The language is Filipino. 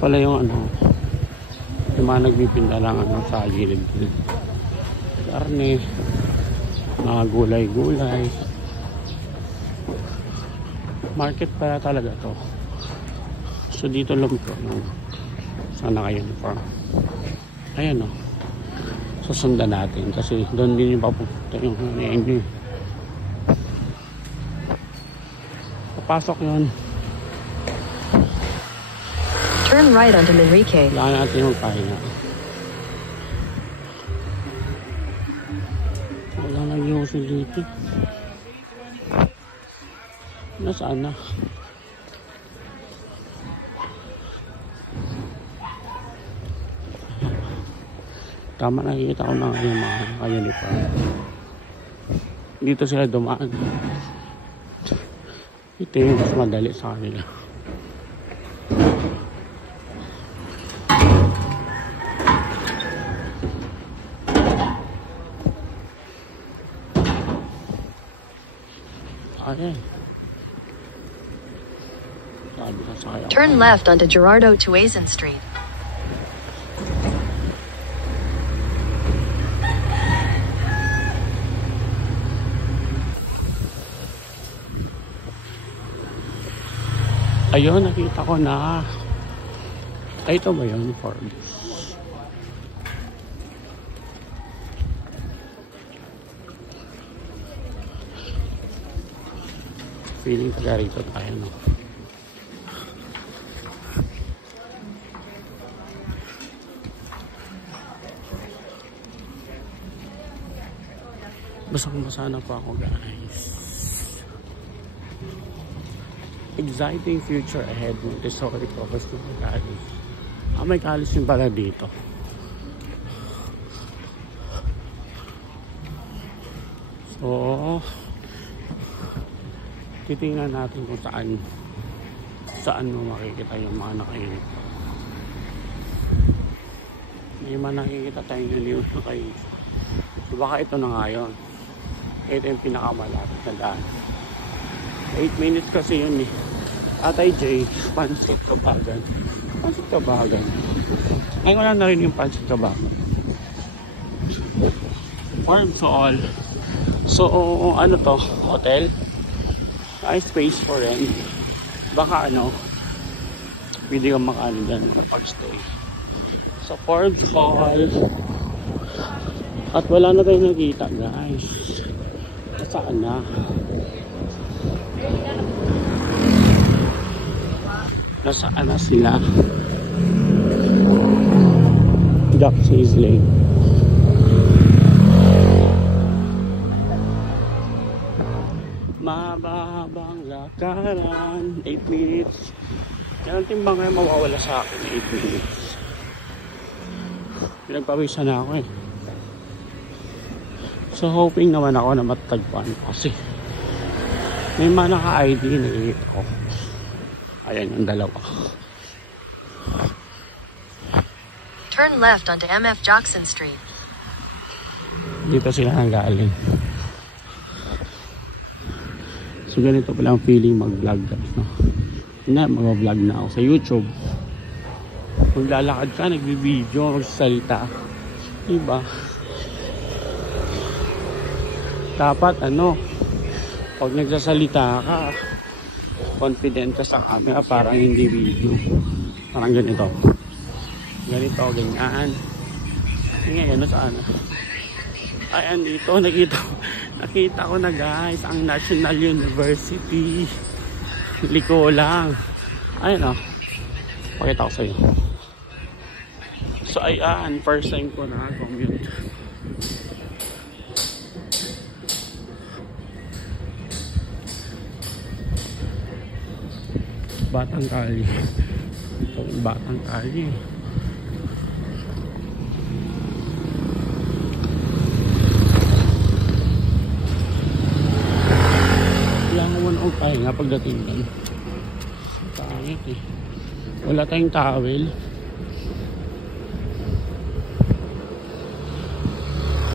pala yung ano, yung mga nagbibinda lang ano, sa gilid. Karne, mga gulay-gulay. Market pala talaga to. So dito lang to, no? Sana kayo uniform. Ayan, no? Susundan natin kasi doon din yung papunta yung English. Papasok yun. Turn right onto Manrique. Kailangan natin yung pahinga. Wala nang yusin dito. Nasaan na? Tama, nakikita ko na yung mga uniform. Dito sila dumaan. Ito yung mas madali sa kanila. Ayan. Turn left onto Gerardo Tuazon Street. Ayun, nakita ko na. Ay, ito ba yun? Forbes. Feeling taga rito tayo, no? Basang-basa na pa ako, guys. Exciting future ahead. Montessori Professional College. May college yung pala dito. So, titingnan natin kung saan mo makikita yung mga nakainit. May mga nakikita tayong niliw na kayo. So, baka ito na nga yun. Ito yung pinakamalapit na daan. 8 minutes kasi yun eh. Atay J, Pansit Kabagan. Pansit Kabagan. Ay, wala na rin yung Pansit Kabagan. Farm to all. So, ano to? Hotel? Ay, space for rent. Baka ano, pwede kang makaano dyan kapag-stay. So, farm to all. At wala na tayong nakita, guys. Saan na? Nasaan na sila? Jack's Lane. Mahabang lakaran. 8 minutes. Yan ang timbang ngayon mawawala sa akin. 8 minutes. Pinagpawisan na ako eh. So hoping naman ako na matagpuan kasi may mga naka-ID na ako. Ayan yung dalawa. Turn left onto MF Jackson Street. Dito sila nanggaling. So ganito pala ang feeling mag-vlog, guys, no? Mag-vlog na ako sa YouTube. Maglalakad ka, nagbibideo, magsasalita. Diba? Dapat ano, pag nagsasalita ka, confident ka sa camera, parang hindi video. Parang ganito. Ganito, ganyan. Ngayon, ano saan? Ay, andito, nakita ko na, guys, ang National University. Liko lang. Ayun, oh. Pakita ko sa'yo. So, ayan, first time ko na commute. Batang Kali. Batang Kali. Kailangan mo na pahinga pagdating doon. Pangit eh. Wala tayong towel.